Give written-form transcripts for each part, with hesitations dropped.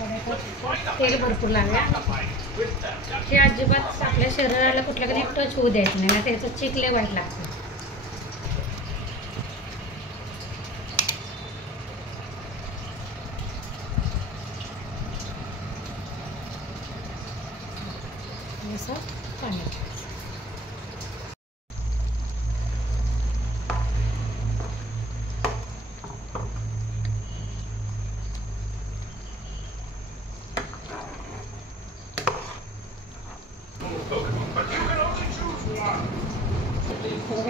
तेल भरपूर लावूया. हे अजिबात आपल्या शरीराला कुठल्या काही टच होऊ द्यायचं नाही ना, त्याचं चिकले वाईट लागतं. असं पाणी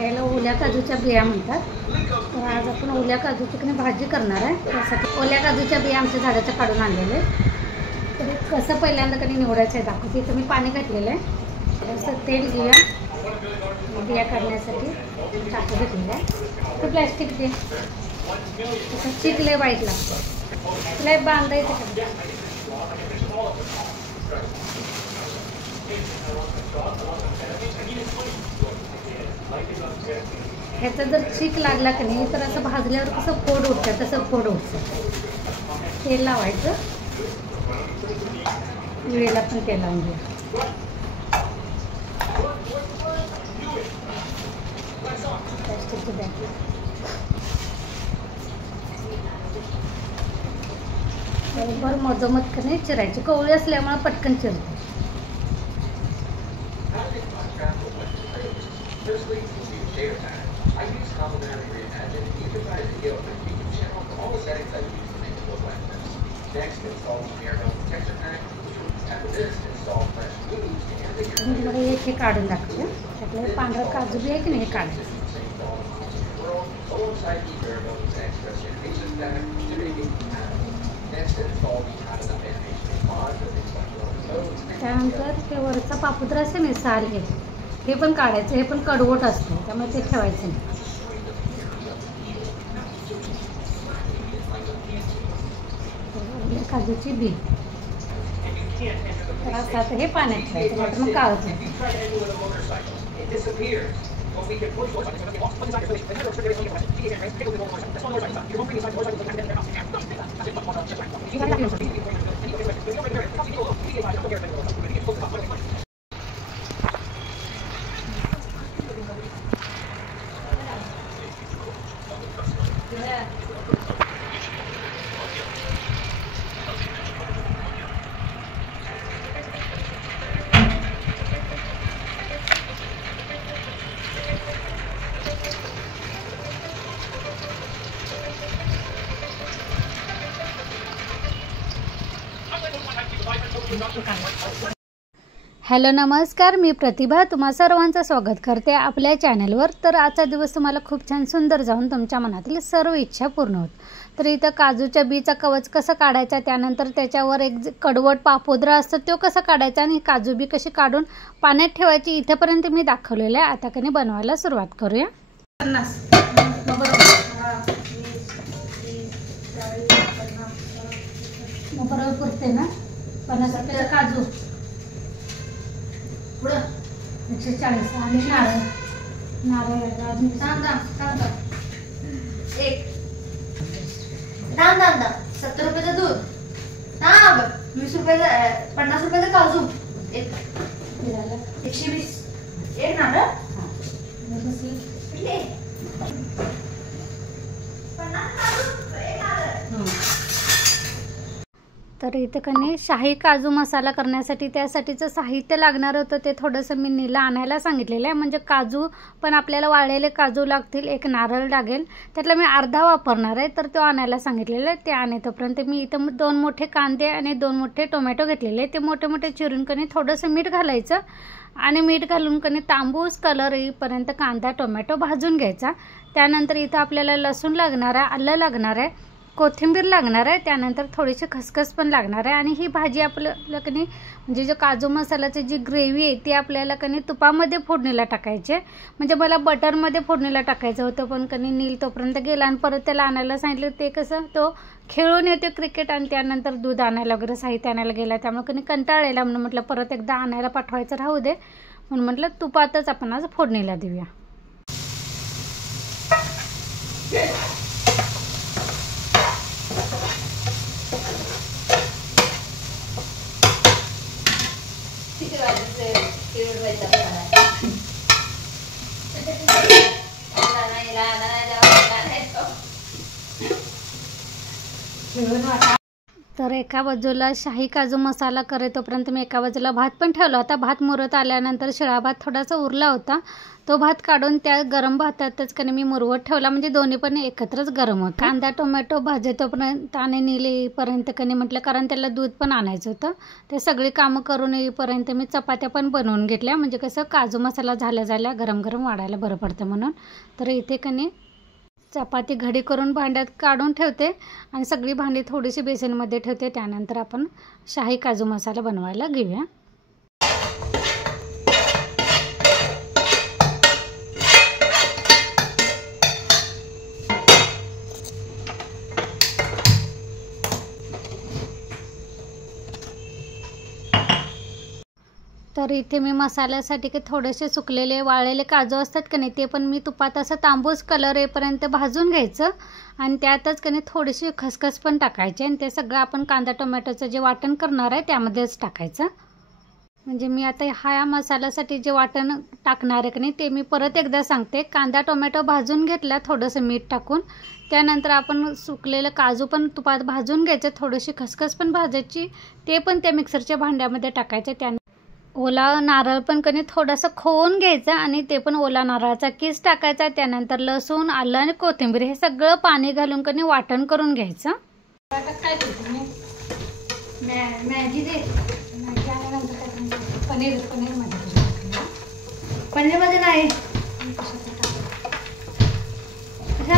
याला ओल्या काजूच्या बिया म्हणतात. तर आज आपण ओल्या काजूची भाजी करणार आहे. त्यासाठी ओल्या काजूच्या बिया आमच्या झाडाच्या काढून आणलेले. तर कसं पहिल्यांदा कधी निवडायचं आहे दाखवते. इथं मी पाणी घातलेलं आहे. असं तेल घेऊया. बिया काढण्यासाठी टाकू घेतलेलं आहे. ते प्लॅस्टिक दे तसं चिकले वाईट लागतं. तिला बांधायचं का ह्याचा जर चीक लागला की नाही तर असं भाजल्यावर कसं फोड उठतं तसं फोड उठतं. तेल लावायचं. वेळेला पण तेल लावून घ्या. प्लास्टिकची बॅग बरोबर मजमत का नाही चिरायची. कवळी असल्यामुळे पटकन चिरते. मी तुम्हाला हे काढून दाखवते. त्यातलं पांढरं काजू बी आहे की नाही हे काढायचं. त्यानंतर ते वरचा पापुद्रा असते ना साल हे पण काढायचं. हे पण कडवट असतं त्यामुळे ते ठेवायचं नाही. काजूची बी तर असं हे पाण्यात ठेवायचं मग काढत नाही. हॅलो नमस्कार, मी प्रतिभा तुम्हा सर्वांचं स्वागत करते आपल्या चॅनलवर. तर आजचा दिवस तुम्हाला खूप छान सुंदर जाऊन तुमच्या मनातील सर्व इच्छा पूर्ण होत. तर इथं काजूच्या बीचा कवच कसं काढायचा, त्यानंतर त्याच्यावर एक कडवट पापोद्रा असतो तो कसा काढायचा आणि काजू बी कशी काढून पाण्यात ठेवायची इथेपर्यंत मी दाखवलेलं आहे. आता कधी बनवायला सुरुवात करूया. बरोबर पुरते ना 50 रुपयाचा काजू 140 आणि नारळ अजून एक 70 रुपयाचं दूध 20 रुपयाचं 50 रुपयाचं काजू एक 120 एक नारळ 50 काजू एक नारळ. तर इथं कधी शाही काजू मसाला करण्यासाठी त्यासाठीचं साहित्य लागणार होतं ते थोडंसं मी नीला आणायला सांगितलेलं आहे. म्हणजे काजू पण आपल्याला वाळलेले काजू लागतील, एक नारळ लागेल, त्यातला मी अर्धा वापरणार आहे तर तो आणायला सांगितलेलं आहे. ते आणेतोपर्यंत मी इथं 2 मोठे कांदे आणि 2 मोठे टोमॅटो घेतलेले. ते मोठे मोठे चिरून कधी थोडंसं मीठ घालायचं आणि मीठ घालून कधी तांबूस कलर येईपर्यंत कांदा टोमॅटो भाजून घ्यायचा. त्यानंतर इथं आपल्याला लसूण लागणार आहे, आलं लागणार आहे, कोथिंबीर लागणार आहे, त्यानंतर थोडीशी खसखस पण लागणार आहे. आणि ही भाजी आपल्याला कधी म्हणजे जो काजू मसाल्याची जी ग्रेव्ही आहे ती आपल्याला कधी तुपामध्ये फोडणीला टाकायची. म्हणजे मला बटरमध्ये फोडणीला टाकायचं होतं पण कधी नील तोपर्यंत गेला आणि परत त्याला आणायला सांगितलं. ते कसं तो खेळून येतो क्रिकेट आणि त्यानंतर दूध आणायला वगैरे साहित्य आणायला गेला त्यामुळे कधी कंटाळलेला म्हणून म्हटलं परत एकदा आणायला पाठवायचं राहू दे म्हणून म्हटलं तुपातच आपण आज फोडणीला देऊया. तर एका बाजूला शाही काजू मसाला करे तोपर्यंत मी एका बाजूला भात पण ठेवला होता. भात मुरत आल्यानंतर शिळा भात थोडासा उरला होता, तो भात काढून त्या गरम भातातच कधी मी मुरवत ठेवला, म्हणजे दोन्ही पण एकत्रच गरम होतं. कांदा टोमॅटो भाजेतोपर्यंत आणि नील येईपर्यंत कधी म्हटलं, कारण त्याला दूध पण आणायचं होतं. ते सगळी कामं करून येईपर्यंत मी चपात्या पण बनवून घेतल्या, म्हणजे कसं काजू मसाला झाल्या गरम गरम वाढायला बरं पडतं म्हणून. तर इथे कधी चपाती घडी करून भांड्यात काढून ठेवते आणि सगळी भांडी थोडीशी बेसिनमध्ये ठेवते. त्यानंतर आपण शाही काजू मसाला बनवायला घेऊया. तर इथे मी मसाल्यासाठी की थोडेसे सुकलेले वाळलेले काजू असतात का नाही, ते पण मी तुपात असं तांबूस कलर येईपर्यंत भाजून घ्यायचं आणि त्यातच का नाही थोडीशी खसखस पण टाकायची आणि ते सगळं आपण कांदा टोमॅटोचं जे वाटण करणार आहे त्यामध्येच टाकायचं. म्हणजे मी आता ह्या मसाल्यासाठी जे वाटण टाकणार आहे का नाही ते मी परत एकदा सांगते. कांदा टोमॅटो भाजून घेतला थोडंसं मीठ टाकून, त्यानंतर आपण सुकलेलं काजू पण तुपात भाजून घ्यायचं, थोडीशी खसखस पण भाजायची, ते पण त्या मिक्सरच्या भांड्यामध्ये टाकायचं. त्यानंतर ओला नारळ पण कधी थोडंसं खोवून घ्यायचं आणि ते पण ओला नारळाचा किस टाकायचा. त्यानंतर लसूण, आलं आणि कोथिंबीर हे सगळं पाणी घालून कधी वाटण करून घ्यायचं. काय मॅगी दे. पनीरमध्ये नाही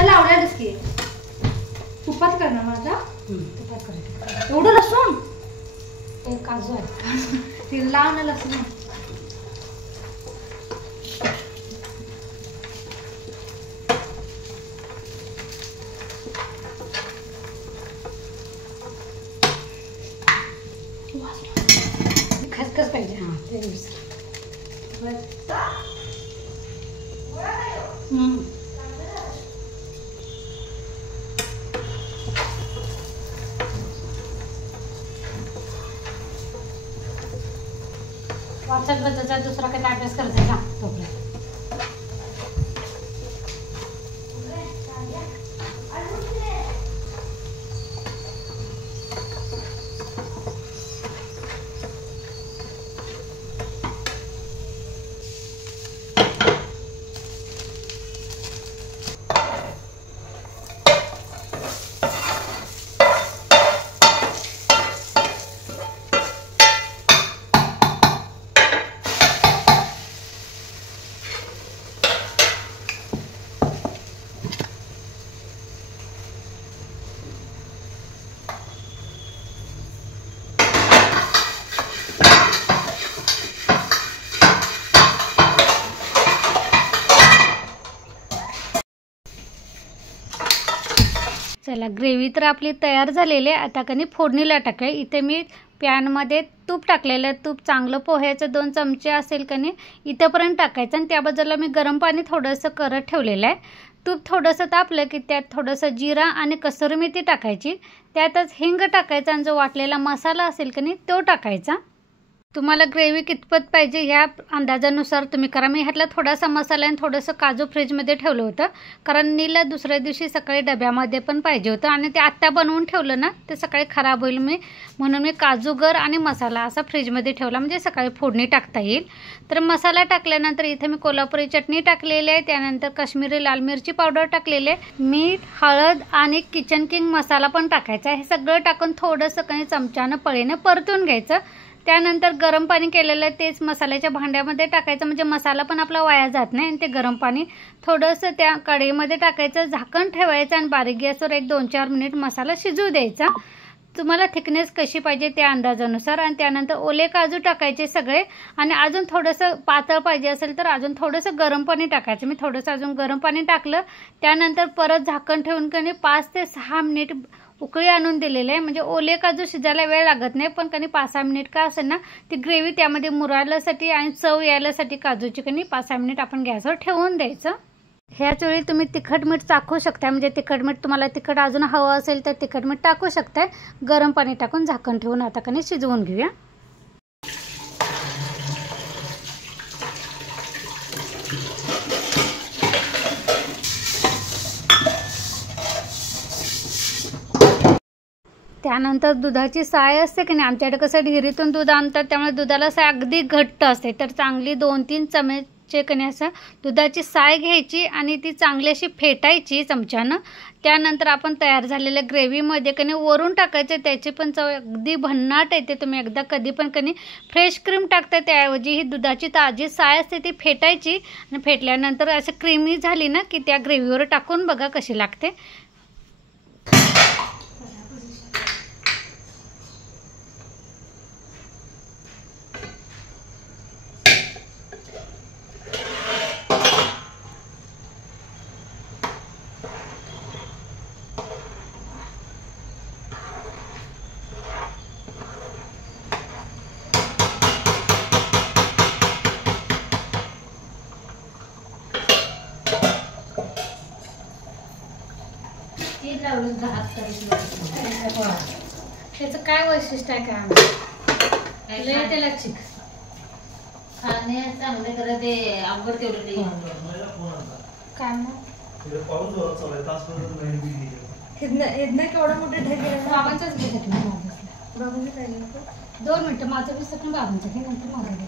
लावल्यास की तुपात करणार माझा. तुपात करायचं. एवढं लसूण ते काजू आहे ते लावून लसूण. खसखस पाहिजे. हां ते वाचत बद्दलचा दुसरा काही अभ्यास करते का तोपर्यंत. चला, ग्रेव्ही तर आपली तयार झालेली आहे. आता कधी फोडणीला टाकूया. इथे मी पॅनमध्ये तूप टाकलेलं आहे. तूप चांगलं पोह्याचं 2 चमचे असेल का नाही इथंपर्यंत टाकायचं आणि त्या बाजूला मी गरम पाणी थोडंसं करत ठेवलेलं आहे. तूप थोडंसं तापलं की त्यात थोडंसं जिरा आणि कसुरी मेथी टाकायची, त्यातच हिंग टाकायचा आणि जो वाटलेला मसाला असेल का नाही तो टाकायचा. तुम्हाला ग्रेव्ही कितपत पाहिजे ह्या अंदाजानुसार तुम्ही करा. मी ह्यातला थोडासा मसाला आणि थोडंसं काजू फ्रीजमध्ये ठेवलं होतं, कारण नीला दुसऱ्या दिवशी सकाळी डब्यामध्ये पण पाहिजे होतं आणि ते आत्ता बनवून ठेवलं ना ते सकाळी खराब होईल म्हणून मी काजूगर आणि मसाला असा फ्रीजमध्ये ठेवला, म्हणजे सकाळी फोडणी टाकता येईल. तर मसाला टाकल्यानंतर इथे मी कोल्हापुरी चटणी टाकलेली आहे, त्यानंतर काश्मीरी लाल मिरची पावडर टाकलेली आहे, मीठ, हळद आणि किचन किंग मसाला पण टाकायचा. हे सगळं टाकून थोडंसं काही चमच्यानं पळीनं परतून घ्यायचं. त्यानंतर गरम पाणी केलेलं तेच मसाल्याच्या भांड्यामध्ये टाकायचं, म्हणजे मसाला पण आपला वाया जात नाही. आणि ते गरम पाणी थोडंसं त्या कढईमध्ये टाकायचं, झाकण ठेवायचं आणि बारीक गॅसवर 1-2-4 मिनिट मसाला शिजू द्यायचा. तुम्हाला थिकनेस कशी पाहिजे त्या अंदाजानुसार. आणि त्यानंतर ओले काजू टाकायचे सगळे आणि अजून थोडंसं पातळ पाहिजे असेल तर अजून थोडंसं गरम पाणी टाकायचं. मी थोडंसं अजून गरम पाणी टाकलं. त्यानंतर परत झाकण ठेवून 5 ते 6 मिनिट उकळी आणून दिलेले आहे, म्हणजे ओले काजू शिजायला वेळ लागत नाही, पण 5-6 मिनिट का असेल ना ती ग्रेव्ही त्यामध्ये मुरायलासाठी आणि चव यायलासाठी काजूची 5-6 मिनिट आपण गॅसवर ठेवून द्यायचं. ह्याच वेळी तुम्ही तिखट मीठ टाकू शकता, म्हणजे तिखट मीठ तुम्हाला तिखट अजून हवं असेल तर तिखट मीठ टाकू शकताय. गरम पाणी टाकून झाकण ठेवून आता शिजवून घेऊया. त्यानंतर दुधाची साय असते की नाही, आमच्याकडे कसं डेअरीतून दूध आणतात त्यामुळे दुधाला साय अगदी घट्ट असते. तर चांगली 2-3 चमचे कणी असं दुधाची साय घ्यायची आणि ती चांगली अशी फेटायची चमच्यानं. त्यानंतर आपण तयार झालेल्या ग्रेव्हीमध्ये कणी वरून टाकायचं. त्याची पण चव अगदी भन्नाट येते. तुम्ही एकदा कधी पण कणी फ्रेश क्रीम टाकता त्याऐवजी ही दुधाची ताजी साय असते ती फेटायची आणि फेटल्यानंतर असं क्रीमी झाली ना की त्या ग्रेव्हीवर टाकून बघा कशी लागते. त्याचं काय वैशिष्ट्य आहे काय लय त्याला चिक खाणे चांगले तर ते अवघड तेवढं काय मग केवढं मोठं ढग बाबांचाच घेतात ना. 2 मिनिटं माझं विसर ना बाबांचं घे नंतर माझं घे.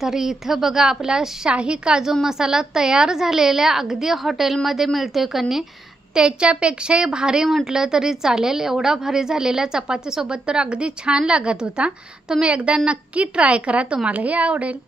तर इथं बघा आपला शाही काजू मसाला तयार झालेल्या अगदी हॉटेलमध्ये मिळतोय कणी त्याच्यापेक्षाही भारी म्हटलं तरी चालेल. एवढा भारी झालेला चपातीसोबत तर अगदी छान लागत होता. तुम्ही एकदा नक्की ट्राय करा, तुम्हालाही आवडेल.